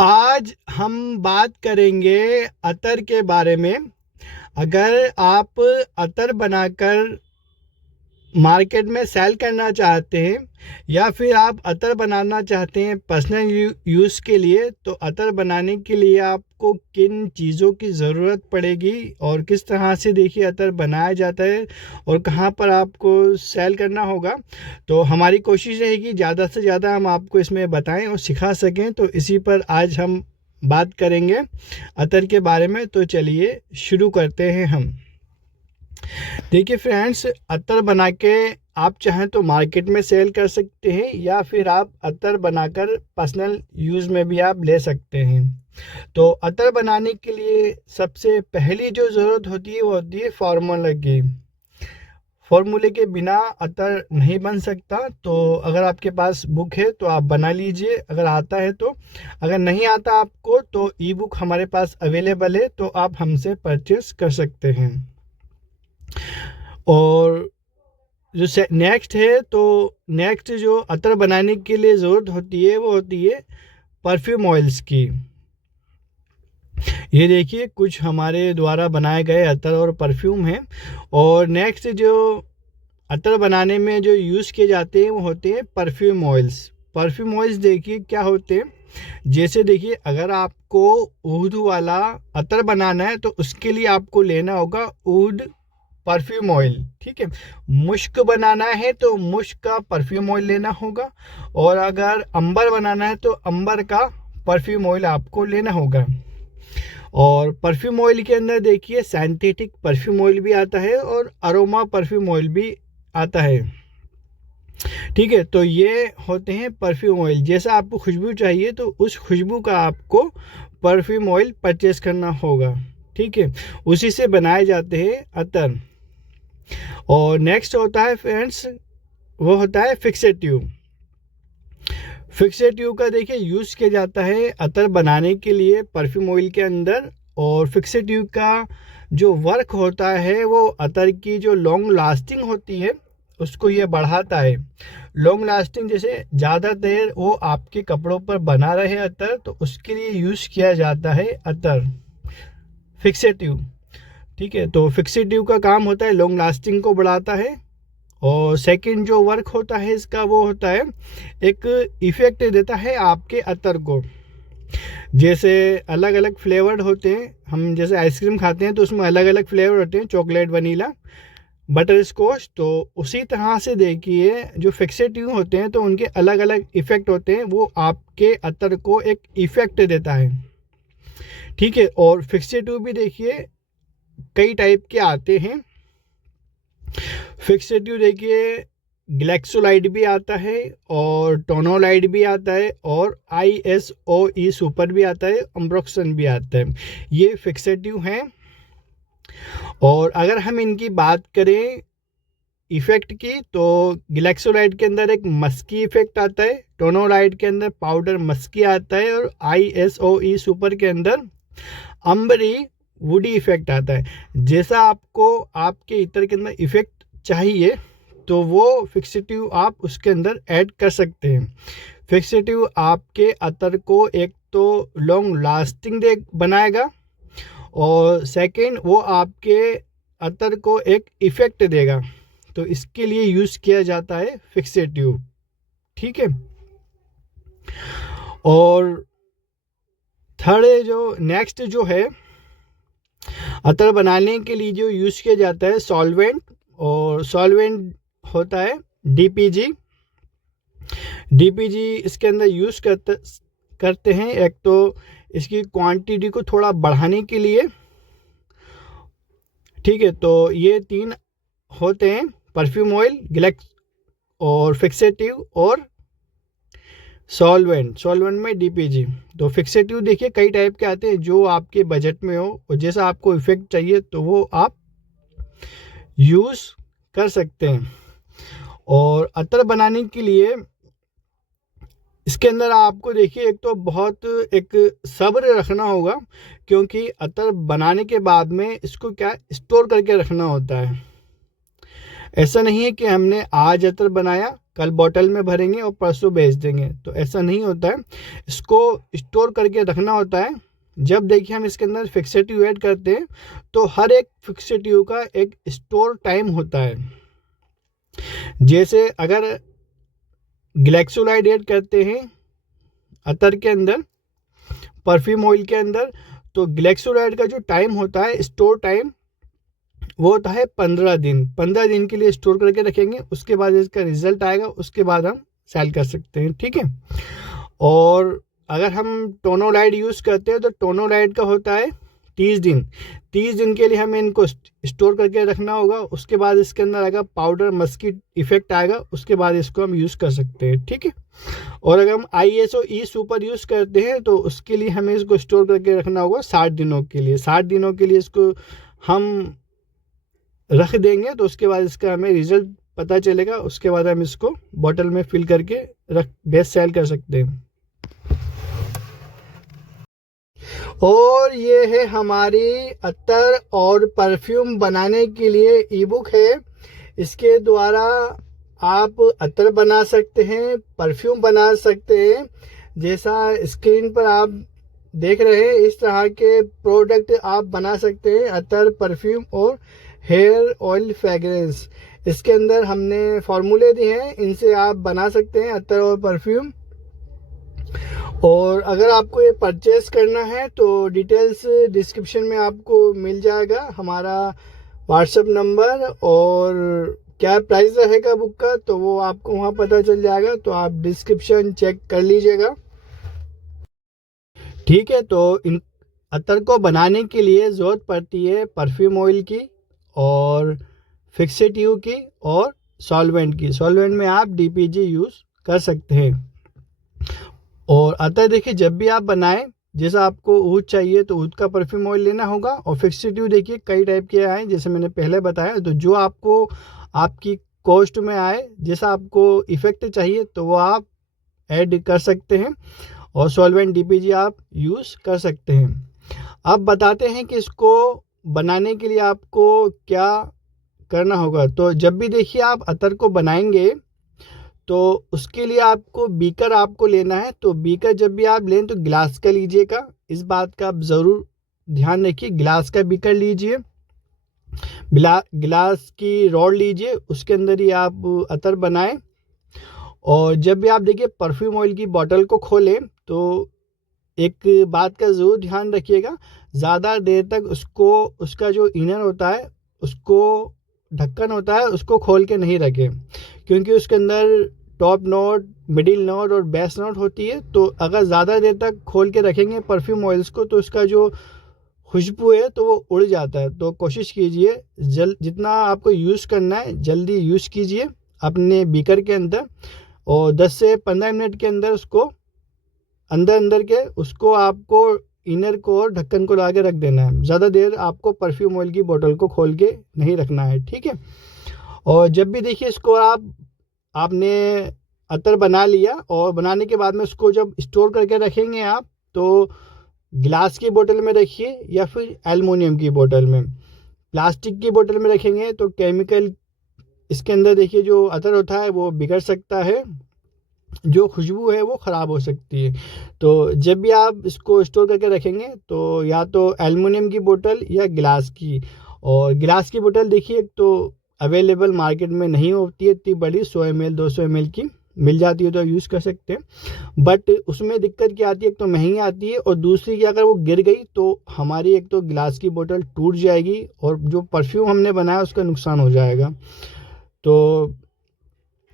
आज हम बात करेंगे अतर के बारे में। अगर आप अतर बनाकर मार्केट में सेल करना चाहते हैं या फिर आप अतर बनाना चाहते हैं पर्सनल यूज़ के लिए, तो अतर बनाने के लिए आपको किन चीज़ों की ज़रूरत पड़ेगी और किस तरह से देखिए अतर बनाया जाता है और कहाँ पर आपको सेल करना होगा। तो हमारी कोशिश रहेगी ज़्यादा से ज़्यादा हम आपको इसमें बताएं और सिखा सकें। तो इसी पर आज हम बात करेंगे अतर के बारे में। तो चलिए शुरू करते हैं हम। देखिए फ्रेंड्स, अतर बना के आप चाहें तो मार्केट में सेल कर सकते हैं या फिर आप अतर बनाकर पर्सनल यूज़ में भी आप ले सकते हैं। तो अतर बनाने के लिए सबसे पहली जो ज़रूरत होती है वो होती है फार्मूला की। फार्मूले के बिना अतर नहीं बन सकता। तो अगर आपके पास बुक है तो आप बना लीजिए, अगर आता है तो। अगर नहीं आता आपको तो ई बुक हमारे पास अवेलेबल है, तो आप हमसे परचेस कर सकते हैं। और जो नेक्स्ट है, तो नेक्स्ट जो अतर बनाने के लिए ज़रूरत होती है वो होती है परफ्यूम ऑयल्स की। ये देखिए कुछ हमारे द्वारा बनाए गए अतर और परफ्यूम हैं। और नेक्स्ट जो अतर बनाने में जो यूज़ किए जाते हैं वो होते हैं परफ्यूम ऑयल्स। परफ्यूम ऑयल्स देखिए क्या होते हैं। जैसे देखिए, अगर आपको ऊद वाला अतर बनाना है तो उसके लिए आपको लेना होगा ऊद परफ्यूम ऑयल, ठीक है। मुश्क बनाना है तो मुश्क का परफ्यूम ऑयल लेना होगा। और अगर अंबर बनाना है तो अंबर का परफ्यूम ऑयल आपको लेना होगा। और परफ्यूम ऑयल के अंदर देखिए सिंथेटिक परफ्यूम ऑयल भी आता है और अरोमा परफ्यूम ऑयल भी आता है, ठीक है। तो ये होते हैं परफ्यूम ऑयल। जैसा आपको खुशबू चाहिए तो उस खुशबू का आपको परफ्यूम ऑयल परचेस करना होगा, ठीक है। उसी से बनाए जाते हैं अतर। और नेक्स्ट होता है फ्रेंड्स, वो होता है फिक्सेटिव। फिक्सेटिव का देखिए यूज़ किया जाता है अतर बनाने के लिए परफ्यूम ऑयल के अंदर। और फिक्सेटिव का जो वर्क होता है वो अतर की जो लॉन्ग लास्टिंग होती है उसको ये बढ़ाता है। लॉन्ग लास्टिंग जैसे ज़्यादा देर वो आपके कपड़ों पर बना रहे अतर, तो उसके लिए यूज़ किया जाता है अतर फिक्सेटिव, ठीक है। तो फिक्सेटिव का काम होता है लॉन्ग लास्टिंग को बढ़ाता है। और सेकंड जो वर्क होता है इसका वो होता है एक इफ़ेक्ट देता है आपके अतर को। जैसे अलग अलग फ्लेवर्ड होते हैं, हम जैसे आइसक्रीम खाते हैं तो उसमें अलग अलग फ्लेवर होते हैं, चॉकलेट, वनीला, बटर स्कॉच। तो उसी तरह से देखिए जो फिक्सेटिव होते हैं तो उनके अलग अलग इफ़ेक्ट होते हैं, वो आपके अतर को एक इफ़ेक्ट देता है, ठीक है। और फिक्सेटिव भी देखिए कई टाइप के आते हैं। फिक्सेटिव देखिए ग्लैक्सोलाइड भी आता है और टोनोलाइड भी आता है और ISOE सुपर भी आता है, अम्ब्रोक्सन भी आता है। ये फिक्सेटिव हैं। और अगर हम इनकी बात करें इफ़ेक्ट की, तो ग्लैक्सोलाइड के अंदर एक मस्की इफ़ेक्ट आता है, टोनोलाइड के अंदर पाउडर मस्की आता है और ISOE सुपर के अंदर अम्बरी वुडी इफ़ेक्ट आता है। जैसा आपको आपके इत्र के अंदर इफ़ेक्ट चाहिए तो वो फिक्सेटिव आप उसके अंदर ऐड कर सकते हैं। फिक्सेटिव आपके अतर को एक तो लॉन्ग लास्टिंग दे बनाएगा और सेकंड वो आपके अतर को एक इफ़ेक्ट देगा। तो इसके लिए यूज़ किया जाता है फिक्सेटिव, ठीक है। और थर्ड जो नेक्स्ट जो है अतर बनाने के लिए जो यूज़ किया जाता है सॉल्वेंट। और सॉल्वेंट होता है DPG। DPG इसके अंदर यूज़ करते हैं एक तो इसकी क्वांटिटी को थोड़ा बढ़ाने के लिए, ठीक है। तो ये तीन होते हैं परफ्यूम ऑयल, ग्लैक्स और फिक्सेटिव और सॉल्वेंट में DPG। तो फिक्सेटिव देखिए कई टाइप के आते हैं जो आपके बजट में हो और जैसा आपको इफ़ेक्ट चाहिए तो वो आप यूज़ कर सकते हैं। और अतर बनाने के लिए इसके अंदर आपको देखिए एक तो बहुत एक सब्र रखना होगा, क्योंकि अतर बनाने के बाद में इसको क्या स्टोर करके रखना होता है। ऐसा नहीं है कि हमने आज अतर बनाया कल बॉटल में भरेंगे और परसों बेच देंगे, तो ऐसा नहीं होता है। इसको स्टोर करके रखना होता है। जब देखिए हम इसके अंदर फिक्सेटिव ऐड करते हैं तो हर एक फिक्सेटिव का एक स्टोर टाइम होता है। जैसे अगर ग्लैक्सोलाइड ऐड करते हैं अतर के अंदर, परफ्यूम ऑयल के अंदर, तो ग्लैक्सोलाइड का जो टाइम होता है, स्टोर टाइम, वो होता है 15 दिन। 15 दिन के लिए स्टोर करके रखेंगे, उसके बाद इसका रिजल्ट आएगा, उसके बाद हम सेल कर सकते हैं, ठीक है। और अगर हम टोनोलाइड यूज़ करते हैं तो टोनोलाइड का होता है 30 दिन। 30 दिन के लिए हमें इनको स्टोर करके रखना होगा, उसके बाद इसके अंदर आएगा पाउडर मस्किट इफेक्ट आएगा, उसके बाद इसको हम यूज़ कर सकते हैं, ठीक है। और अगर हम ISO ई सुपर यूज़ करते हैं तो उसके लिए हमें इसको स्टोर करके रखना होगा 60 दिनों के लिए। 60 दिनों के लिए इसको हम रख देंगे, तो उसके बाद इसका हमें रिजल्ट पता चलेगा, उसके बाद हम इसको बॉटल में फिल करके बेच सेल कर सकते हैं। और ये है हमारी अत्तर और परफ्यूम बनाने के लिए ई बुक है। इसके द्वारा आप अत्तर बना सकते हैं, परफ्यूम बना सकते हैं। जैसा स्क्रीन पर आप देख रहे हैं इस तरह के प्रोडक्ट आप बना सकते हैं, अत्तर, परफ्यूम और हेयर ऑयल फ्रेगरेंस। इसके अंदर हमने फार्मूले दिए हैं, इनसे आप बना सकते हैं अत्तर और परफ्यूम। और अगर आपको ये परचेस करना है तो डिटेल्स डिस्क्रिप्शन में आपको मिल जाएगा, हमारा व्हाट्सएप नंबर और क्या प्राइस रहेगा बुक का, तो वो आपको वहाँ पता चल जाएगा, तो आप डिस्क्रिप्शन चेक कर लीजिएगा, ठीक है। तो इन अत्तर को बनाने के लिए ज़रूरत पड़ती है परफ्यूम ऑयल की और फिक्सेटिव की और सॉल्वेंट की। सॉल्वेंट में आप DPG यूज़ कर सकते हैं। और अतः देखिए जब भी आप बनाएं, जैसा आपको ऊद चाहिए तो ऊद का परफ्यूम ऑयल लेना होगा। और फिक्सेटिव देखिए कई टाइप के आए, जैसे मैंने पहले बताया, तो जो आपको आपकी कॉस्ट में आए, जैसा आपको इफ़ेक्ट चाहिए तो वो आप ऐड कर सकते हैं। और सॉल्वेंट DPG आप यूज़ कर सकते हैं। अब बताते हैं कि इसको बनाने के लिए आपको क्या करना होगा। तो जब भी देखिए आप अतर को बनाएंगे तो उसके लिए आपको बीकर आपको लेना है। तो बीकर जब भी आप लें तो गिलास का लीजिएगा, इस बात का आप ज़रूर ध्यान रखिए। गिलास का बीकर लीजिए, गिलास की रॉड लीजिए, उसके अंदर ही आप अतर बनाएं। और जब भी आप देखिए परफ्यूम ऑयल की बोतल को खोलें तो एक बात का ज़रूर ध्यान रखिएगा, ज़्यादा देर तक उसका जो इनर होता है, उसको ढक्कन होता है, उसको खोल के नहीं रखें, क्योंकि उसके अंदर टॉप नोट, मिडिल नोट और बेस नोट होती है। तो अगर ज़्यादा देर तक खोल के रखेंगे परफ्यूम ऑयल्स को तो उसका जो खुशबू है तो वो उड़ जाता है। तो कोशिश कीजिए जितना आपको यूज़ करना है जल्दी यूज़ कीजिए अपने बीकर के अंदर, और 10 से 15 मिनट के अंदर उसको अंदर के उसको आपको इनर को और ढक्कन को ला के रख देना है। ज़्यादा देर आपको परफ्यूम ऑयल की बोतल को खोल के नहीं रखना है, ठीक है। और जब भी देखिए इसको आपने अतर बना लिया, और बनाने के बाद में उसको जब स्टोर करके रखेंगे आप, तो गिलास की बोतल में रखिए या फिर एल्युमिनियम की बोतल में। प्लास्टिक की बोतल में रखेंगे तो केमिकल इसके अंदर देखिए जो अतर होता है वो बिगड़ सकता है, जो खुशबू है वो ख़राब हो सकती है। तो जब भी आप इसको स्टोर करके रखेंगे तो या तो एल्युमिनियम की बोतल या गिलास की। और गिलास की बोतल देखिए तो अवेलेबल मार्केट में नहीं होती है इतनी बड़ी, 100 ml 200 ml की मिल जाती है तो यूज़ कर सकते हैं। बट उसमें दिक्कत क्या आती है, एक तो महंगी आती है, और दूसरी कि अगर वो गिर गई तो हमारी एक तो गिलास की बोतल टूट जाएगी और जो परफ्यूम हमने बनाया उसका नुकसान हो जाएगा। तो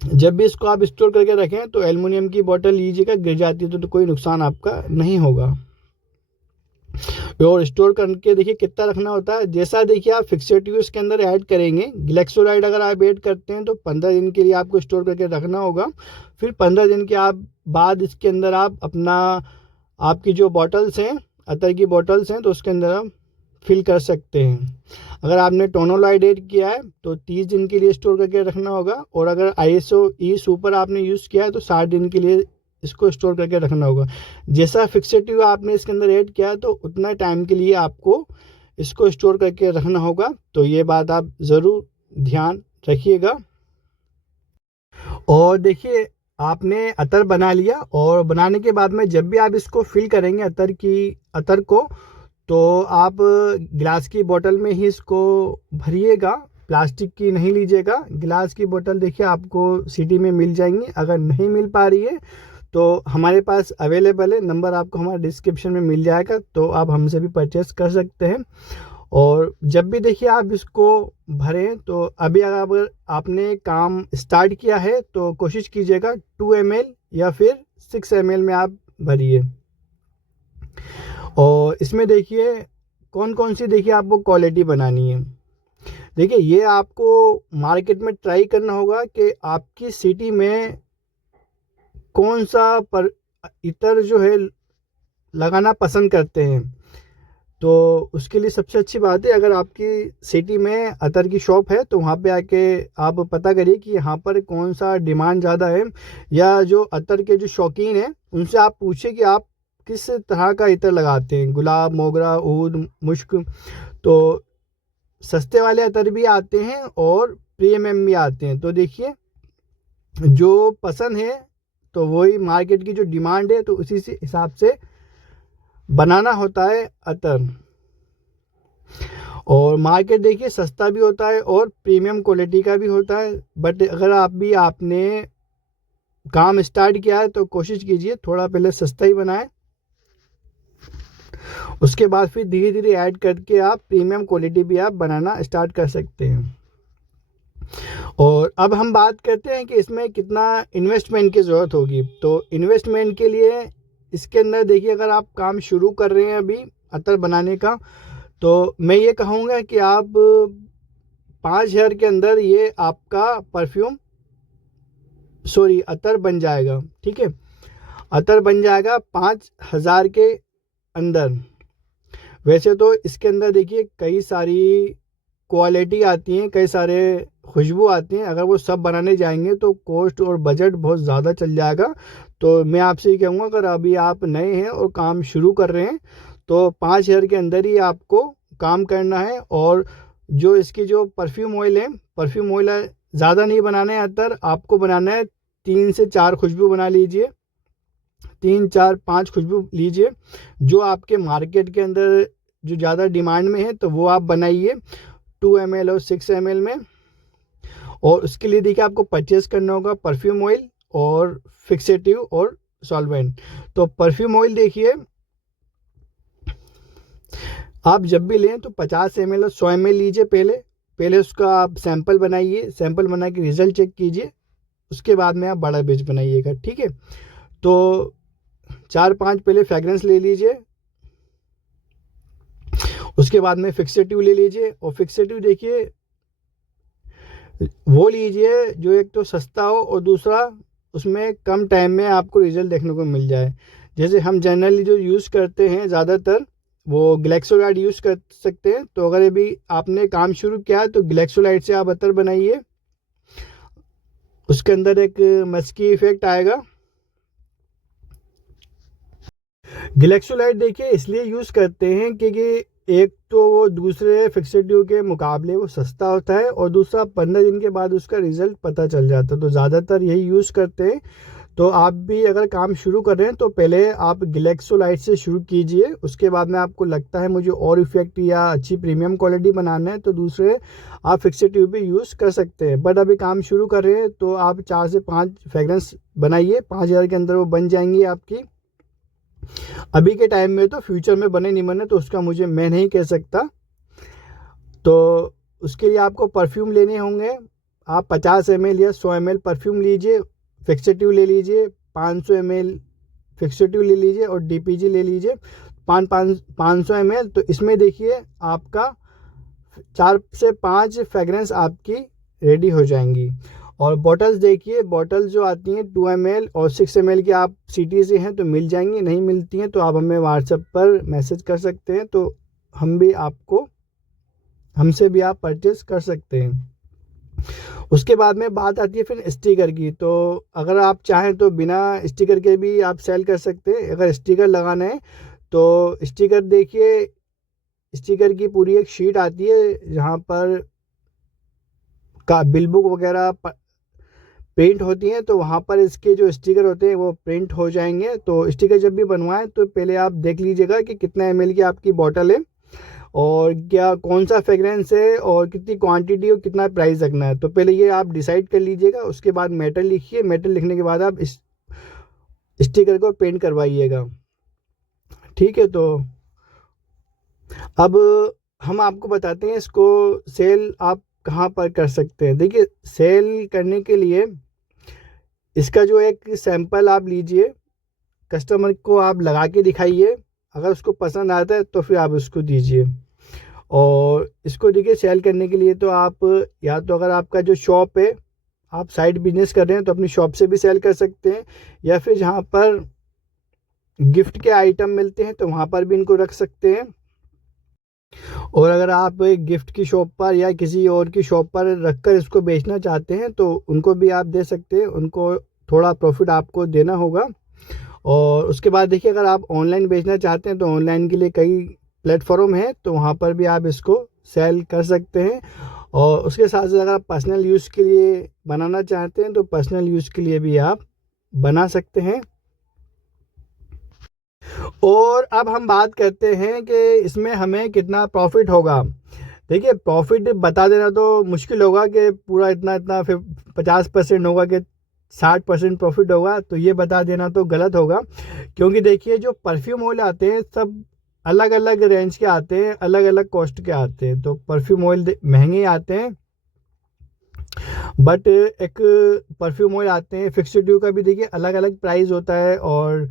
जब भी इसको आप स्टोर करके रखें तो एल्युमिनियम की बोतल लीजिएगा, गिर जाती है तो कोई नुकसान आपका नहीं होगा। और स्टोर करके देखिए कितना रखना होता है, जैसा देखिए आप फिक्सेटिव इसके अंदर ऐड करेंगे। ग्लैक्सोलाइड अगर आप ऐड करते हैं तो 15 दिन के लिए आपको स्टोर करके रखना होगा। फिर 15 दिन के बाद इसके अंदर आप आपकी जो बॉटल्स हैं, अतर की बॉटल्स हैं, तो उसके अंदर आप फिल कर सकते हैं। अगर आपने टोनोलाइड ऐड किया है तो 30 दिन के लिए स्टोर करके रखना होगा, और अगर ISO ई सुपर आपने यूज़ किया है तो 60 दिन के लिए इसको स्टोर करके रखना होगा। जैसा फिक्सेटिव आपने इसके अंदर ऐड किया है तो उतना टाइम के लिए आपको इसको स्टोर करके रखना होगा। तो ये बात आप ज़रूर ध्यान रखिएगा। और देखिए, आपने अतर बना लिया और बनाने के बाद में जब भी आप इसको फिल करेंगे अतर को, तो आप गिलास की बोतल में ही इसको भरिएगा, प्लास्टिक की नहीं लीजिएगा। गिलास की बोतल देखिए आपको सिटी में मिल जाएंगी। अगर नहीं मिल पा रही है तो हमारे पास अवेलेबल है, नंबर आपको हमारे डिस्क्रिप्शन में मिल जाएगा, तो आप हमसे भी परचेस कर सकते हैं। और जब भी देखिए आप इसको भरें, तो अभी अगर आपने काम स्टार्ट किया है तो कोशिश कीजिएगा 2 ml या फिर 6 ml में आप भरिए। और इसमें देखिए कौन कौन सी देखिए आपको क्वालिटी बनानी है। देखिए, ये आपको मार्केट में ट्राई करना होगा कि आपकी सिटी में कौन सा पर इतर जो है लगाना पसंद करते हैं। तो उसके लिए सबसे अच्छी बात है, अगर आपकी सिटी में अतर की शॉप है तो वहाँ पे आके आप पता करिए कि यहाँ पर कौन सा डिमांड ज़्यादा है, या जो अतर के जो शौकीन हैं उनसे आप पूछिए कि आप किस तरह का इतर लगाते हैं, गुलाब, मोगरा, ऊद, मुश्क। तो सस्ते वाले अतर भी आते हैं और प्रीमियम भी आते हैं। तो देखिए, जो पसंद है तो वही मार्केट की जो डिमांड है तो उसी से हिसाब से बनाना होता है अतर। और मार्केट देखिए सस्ता भी होता है और प्रीमियम क्वालिटी का भी होता है। बट अगर आपने काम स्टार्ट किया है तो कोशिश कीजिए थोड़ा पहले सस्ता ही बनाएं, उसके बाद फिर धीरे धीरे ऐड करके आप प्रीमियम क्वालिटी भी आप बनाना स्टार्ट कर सकते हैं। और अब हम बात करते हैं कि इसमें कितना इन्वेस्टमेंट की ज़रूरत होगी। तो इन्वेस्टमेंट के लिए इसके अंदर देखिए, अगर आप काम शुरू कर रहे हैं अभी अतर बनाने का, तो मैं ये कहूँगा कि आप 5,000 के अंदर ये आपका अतर बन जाएगा। ठीक है, अतर बन जाएगा 5,000 के अंदर। वैसे तो इसके अंदर देखिए कई सारी क्वालिटी आती हैं, कई सारे खुशबू आती हैं। अगर वो सब बनाने जाएंगे तो कॉस्ट और बजट बहुत ज़्यादा चल जाएगा। तो मैं आपसे ये कहूँगा, अगर अभी आप नए हैं और काम शुरू कर रहे हैं तो 5,000 के अंदर ही आपको काम करना है। और जो इसकी जो परफ्यूम ऑयल है, परफ्यूम ऑयल ज़्यादा नहीं बनाना है अतर, आपको बनाना है 3 से 4 खुशबू बना लीजिए, 3, 4, 5 खुशबू लीजिए। जो आपके मार्केट के अंदर जो ज़्यादा डिमांड में है तो वो आप बनाइए 2 ml और 6 ml में। और उसके लिए देखिए आपको परचेस करना होगा परफ्यूम ऑयल और फिक्सेटिव और सॉल्वेंट। तो परफ्यूम ऑयल देखिए, आप जब भी लें तो 50 ml और 100 ml लीजिए। पहले उसका आप सैंपल बनाइए, सैंपल बना के रिजल्ट चेक कीजिए, उसके बाद में आप बड़ा बैच बनाइएगा। ठीक है, तो 4-5 पहले फ्रेगरेंस ले लीजिए, उसके बाद में फिक्सेटिव ले लीजिए। और फिक्सेटिव देखिए वो लीजिए जो एक तो सस्ता हो और दूसरा उसमें कम टाइम में आपको रिजल्ट देखने को मिल जाए। जैसे हम जनरली जो यूज़ करते हैं ज़्यादातर, वो ग्लैक्सोलाइड यूज़ कर सकते हैं। तो अगर अभी आपने काम शुरू किया है तो ग्लैक्सोलाइड से आप अतर बनाइए, उसके अंदर एक मस्की इफेक्ट आएगा। ग्लैक्सोलाइड देखिए इसलिए यूज़ करते हैं क्योंकि एक तो वो दूसरे फिक्सेटिव के मुकाबले वो सस्ता होता है, और दूसरा 15 दिन के बाद उसका रिज़ल्ट पता चल जाता है। तो ज़्यादातर यही यूज़ करते हैं। तो आप भी अगर काम शुरू कर रहे हैं तो पहले आप ग्लैक्सोलाइड से शुरू कीजिए, उसके बाद में आपको लगता है मुझे और इफेक्ट या अच्छी प्रीमियम क्वालिटी बनाना है तो दूसरे आप फिक्सेटिव भी यूज़ कर सकते हैं। बट अभी काम शुरू कर रहे हैं तो आप 4 से 5 फ्रेगरेंस बनाइए, 5,000 के अंदर वो बन जाएंगी आपकी। अभी के टाइम में तो फ्यूचर में बने नहीं बने तो उसका मैं नहीं कह सकता। तो उसके लिए आपको परफ्यूम लेने होंगे। आप 50 ml या 100 ml परफ्यूम लीजिए, फिक्सेटिव ले लीजिए 500 ml फिक्सेटिव ले लीजिए, और डीपीजी ले लीजिए 500 ml। तो इसमें देखिए आपका 4 से 5 फ्रेगरेंस आपकी रेडी हो जाएंगी। और बॉटल्स देखिए, बॉटल्स जो आती हैं 2 ml और 6 ml की, आप सिटी से हैं तो मिल जाएंगी, नहीं मिलती हैं तो आप हमें व्हाट्सएप पर मैसेज कर सकते हैं, तो हमसे भी आप परचेस कर सकते हैं। उसके बाद में बात आती है फिर स्टिकर की। तो अगर आप चाहें तो बिना स्टिकर के भी आप सेल कर सकते हैं। अगर स्टिकर लगाना है तो स्टिकर देखिए, स्टिकर की पूरी एक शीट आती है जहाँ पर का बिल बुक वगैरह प्रिंट होती हैं, तो वहाँ पर इसके जो स्टिकर होते हैं वो प्रिंट हो जाएंगे। तो स्टिकर जब भी बनवाएं तो पहले आप देख लीजिएगा कि कितना ml की आपकी बॉटल है और क्या कौन सा फ्रेगरेंस है और कितनी क्वांटिटी और कितना प्राइस रखना है। तो पहले ये आप डिसाइड कर लीजिएगा। उसके बाद मेटल लिखिए, मेटल लिखने के बाद आप इस स्टिकर को प्रिंट करवाइएगा। ठीक है, तो अब हम आपको बताते हैं इसको सेल आप कहाँ पर कर सकते हैं। देखिए, सेल करने के लिए इसका जो एक सैंपल आप लीजिए, कस्टमर को आप लगा के दिखाइए, अगर उसको पसंद आता है तो फिर आप उसको दीजिए। और इसको देखिए, सेल करने के लिए तो आप या तो अगर आपका जो शॉप है, आप साइड बिजनेस कर रहे हैं तो अपनी शॉप से भी सेल कर सकते हैं, या फिर जहाँ पर गिफ्ट के आइटम मिलते हैं तो वहाँ पर भी इनको रख सकते हैं। और अगर आप एक गिफ्ट की शॉप पर या किसी और की शॉप पर रखकर इसको बेचना चाहते हैं तो उनको भी आप दे सकते हैं, उनको थोड़ा प्रॉफिट आपको देना होगा। और उसके बाद देखिए, अगर आप ऑनलाइन बेचना चाहते हैं तो ऑनलाइन के लिए कई प्लेटफॉर्म है, तो वहाँ पर भी आप इसको सेल कर सकते हैं। और उसके साथ साथ अगर आप पर्सनल यूज़ के लिए बनाना चाहते हैं तो पर्सनल यूज़ के लिए भी आप बना सकते हैं। और अब हम बात करते हैं कि इसमें हमें कितना प्रॉफिट होगा। देखिए, प्रॉफिट बता देना तो मुश्किल होगा कि पूरा इतना इतना फिर 50% होगा कि 60% प्रॉफिट होगा, तो ये बता देना तो गलत होगा। क्योंकि देखिए, जो परफ्यूम ऑयल आते हैं सब अलग अलग रेंज के आते हैं, अलग अलग कॉस्ट के आते हैं। तो परफ्यूम ऑयल महंगे आते हैं, बट एक परफ्यूम ऑयल आते हैं फिक्स्ड ड्यू का भी देखिए अलग अलग प्राइस होता है। और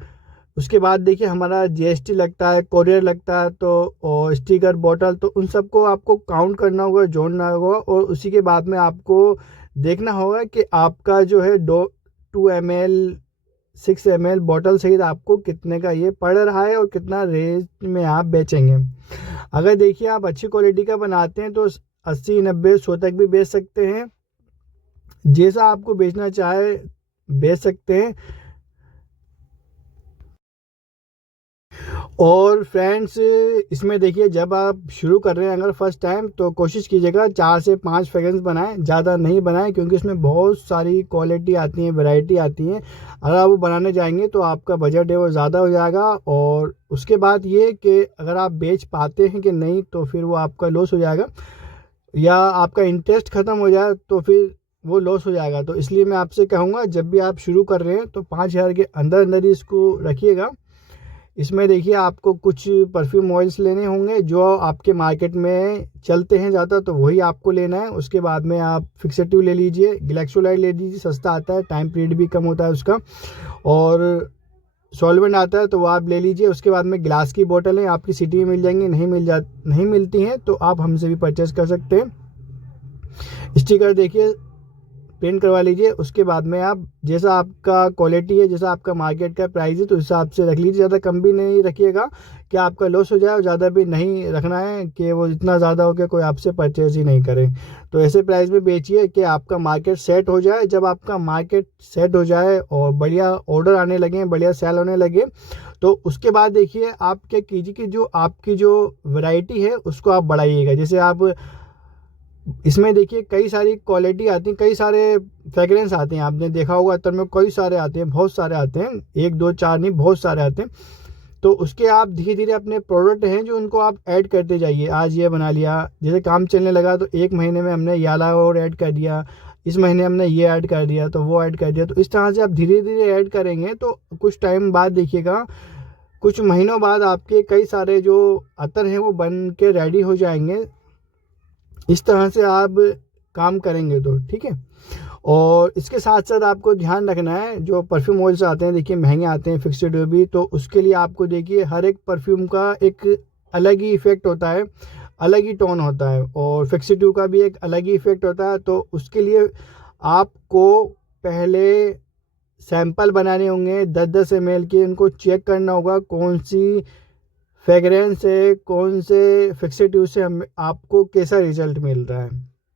उसके बाद देखिए हमारा जीएसटी लगता है, कोरियर लगता है, तो और स्टिकर, बॉटल, तो उन सबको आपको काउंट करना होगा, जोड़ना होगा। और उसी के बाद में आपको देखना होगा कि आपका जो है 2 ml 6 ml बॉटल सहित आपको कितने का ये पड़ रहा है और कितना रेंज में आप बेचेंगे। अगर देखिए आप अच्छी क्वालिटी का बनाते हैं तो 80 90 100 तक भी बेच सकते हैं, जैसा आपको बेचना चाहे बेच सकते हैं। और फ्रेंड्स, इसमें देखिए, जब आप शुरू कर रहे हैं अगर फर्स्ट टाइम, तो कोशिश कीजिएगा 4 से 5 फ्रेगरेंस बनाएं, ज़्यादा नहीं बनाएं, क्योंकि इसमें बहुत सारी क्वालिटी आती हैं, वैरायटी आती हैं। अगर आप वो बनाने जाएंगे तो आपका बजट है वो ज़्यादा हो जाएगा। और उसके बाद ये कि अगर आप बेच पाते हैं कि नहीं तो फिर वो आपका लॉस हो जाएगा, या आपका इंटरेस्ट ख़त्म हो जाए तो फिर वो लॉस हो जाएगा। तो इसलिए मैं आपसे कहूँगा, जब भी आप शुरू कर रहे हैं तो 5,000 के अंदर अंदर ही इसको रखिएगा। इसमें देखिए, आपको कुछ परफ्यूम ऑयल्स लेने होंगे जो आपके मार्केट में चलते हैं ज़्यादा, तो वही आपको लेना है। उसके बाद में आप फिक्सेटिव ले लीजिए, ग्लैक्सोलाइड ले लीजिए, सस्ता आता है, टाइम पीरियड भी कम होता है उसका। और सॉल्वेंट आता है तो वो आप ले लीजिए। उसके बाद में ग्लास की बोतलें आपकी सिटी में मिल जाएंगी, नहीं मिलती हैं तो आप हमसे भी परचेस कर सकते हैं। स्टिकर देखिए प्रिंट करवा लीजिए। उसके बाद में आप जैसा आपका क्वालिटी है, जैसा आपका मार्केट का प्राइस है, तो उस हिसाब से रख लीजिए। ज़्यादा कम भी नहीं रखिएगा कि आपका लॉस हो जाए, और ज़्यादा भी नहीं रखना है कि वो इतना ज़्यादा हो कि कोई आपसे परचेज ही नहीं करे। तो ऐसे प्राइस में बेचिए कि आपका मार्केट सेट हो जाए। जब आपका मार्केट सेट हो जाए और बढ़िया ऑर्डर आने लगे, बढ़िया सेल होने लगे, तो उसके बाद देखिए आप क्या कीजिए कि जो आपकी जो वैरायटी है उसको आप बढ़ाइएगा। जैसे आप इसमें देखिए कई सारी क्वालिटी आती हैं, कई सारे फ्रेगरेंस आते हैं, आपने देखा होगा अतर में कई सारे आते हैं, बहुत सारे आते हैं, 1 2 4 नहीं, बहुत सारे आते हैं। तो उसके आप धीरे धीरे अपने प्रोडक्ट हैं जो उनको आप ऐड करते जाइए। आज ये बना लिया, जैसे काम चलने लगा तो 1 महीने में हमने ये वाला और ऐड कर दिया, इस महीने हमने ये ऐड कर दिया तो वो ऐड कर दिया। तो इस तरह से आप धीरे धीरे ऐड करेंगे तो कुछ टाइम बाद देखिएगा, कुछ महीनों बाद आपके कई सारे जो अतर हैं वो बन के रेडी हो जाएंगे। इस तरह से आप काम करेंगे तो ठीक है। और इसके साथ साथ आपको ध्यान रखना है, जो परफ्यूम ऑयल्स आते हैं देखिए महंगे आते हैं फिक्स्ड भी, तो उसके लिए आपको देखिए हर एक परफ्यूम का एक अलग ही इफ़ेक्ट होता है, अलग ही टोन होता है, और फिक्स्ड का भी एक अलग ही इफ़ेक्ट होता है। तो उसके लिए आपको पहले सैंपल बनाने होंगे 10-10 ml के, उनको चेक करना होगा कौन सी फ्रेगरेंस है, कौन से फिक्स्ड से हम आपको कैसा रिजल्ट मिल रहा है।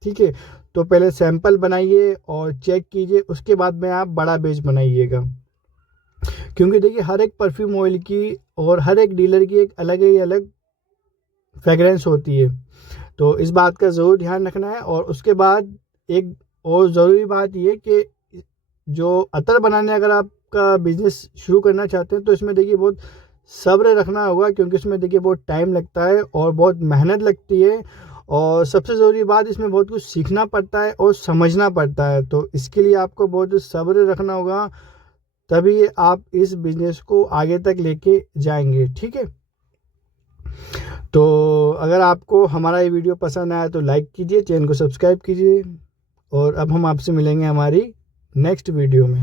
ठीक है, तो पहले सैंपल बनाइए और चेक कीजिए, उसके बाद में आप बड़ा बैच बनाइएगा। क्योंकि देखिए हर एक परफ्यूम ऑयल की और हर एक डीलर की एक अलग ही अलग फ्रेगरेंस होती है, तो इस बात का ज़रूर ध्यान रखना है। और उसके बाद एक और ज़रूरी बात ये कि जो अतर बनाने अगर आपका बिजनेस शुरू करना चाहते हैं तो इसमें देखिए बहुत सब्र रखना होगा, क्योंकि इसमें देखिए बहुत टाइम लगता है और बहुत मेहनत लगती है, और सबसे ज़रूरी बात इसमें बहुत कुछ सीखना पड़ता है और समझना पड़ता है। तो इसके लिए आपको बहुत सब्र रखना होगा, तभी आप इस बिज़नेस को आगे तक लेके जाएंगे। ठीक है, तो अगर आपको हमारा ये वीडियो पसंद आया तो लाइक कीजिए, चैनल को सब्सक्राइब कीजिए, और अब हम आपसे मिलेंगे हमारी नेक्स्ट वीडियो में।